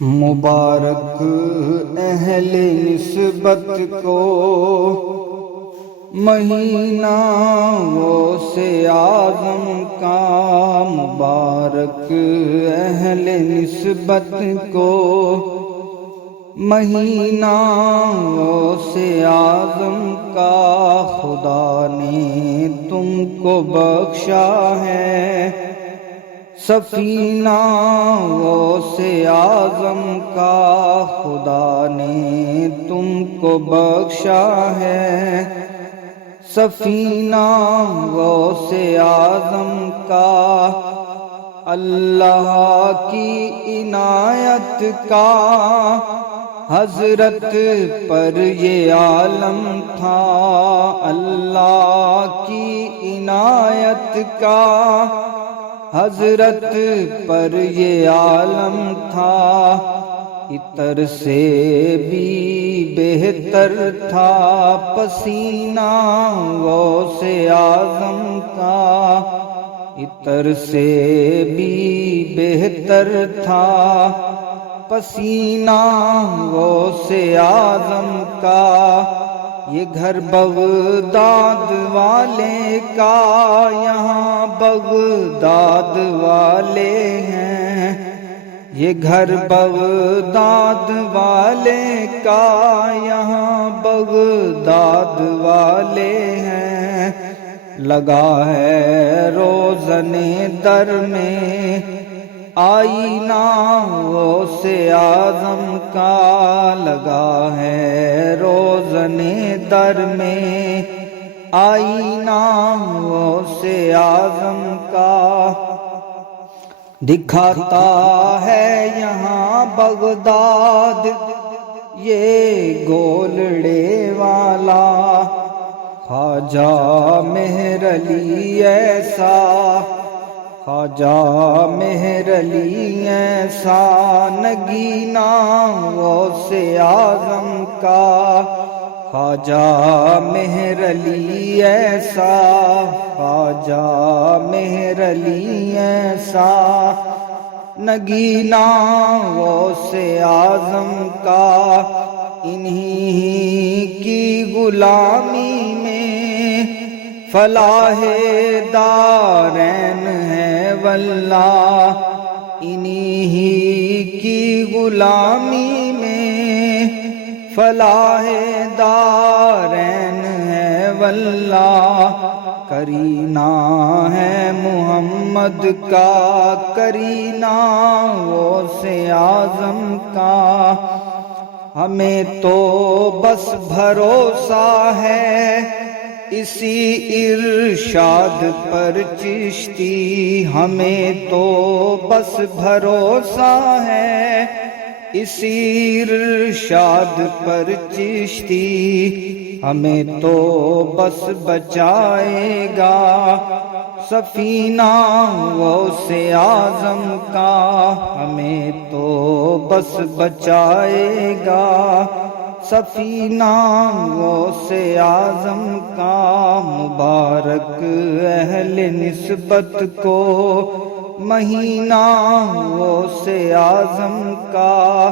مبارک اہل نسبت کو مہینہ غوث اعظم کا، مبارک اہل نسبت کو مہینہ غوث اعظم کا، خدا نے تم کو بخشا ہے سفینہ غوث اعظم کا، خدا نے تم کو بخشا ہے سفینہ غوث اعظم کا۔ اللہ کی عنایت کا حضرت پر یہ عالم تھا، اللہ کی عنایت کا حضرت پر یہ عالم تھا، عطر سے بھی بہتر تھا پسینہ غوث اعظم کا، عطر سے بھی بہتر تھا پسینہ غوث اعظم کا۔ یہ گھر بغداد والے کا، یہاں بغداد والے ہیں، یہ گھر بغداد والے کا، یہاں بغداد والے ہیں، لگا ہے روزن در میں آئینہ غوث اعظم کا، لگا ہے روزن در میں آئینہ غوث اعظم کا۔ دکھاتا ہے یہاں بغداد یہ گولڑے والا، خواجہ مہر علی ایسا، خواجہ مہر علی ایسا نگینہ غوث اعظم کا، خواجہ مہر علی ایسا، خواجہ مہر علی ایسا نگینہ غوث اعظم کا۔ انہی کی غلامی میں فلاح دارین ہے واللہ، انہی کی غلامی میں فلاح دارین ہے واللہ، کرینہ ہے محمد کا، کرینہ غوث اعظم کا، ہمیں تو بس بھروسہ ہے اسی ارشاد پر چشتی، ہمیں تو بس بھروسہ ہے اسی ارشاد پر چشتی، ہمیں تو بس بچائے گا سفینہ غوث اعظم کا، ہمیں تو بس بچائے گا سفینہ غوث اعظم کا۔ مبارک اہل نسبت کو مہینہ غوث اعظم کا،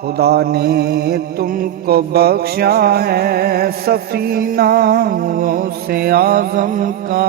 خدا نے تم کو بخشا ہے سفینہ غوث اعظم کا۔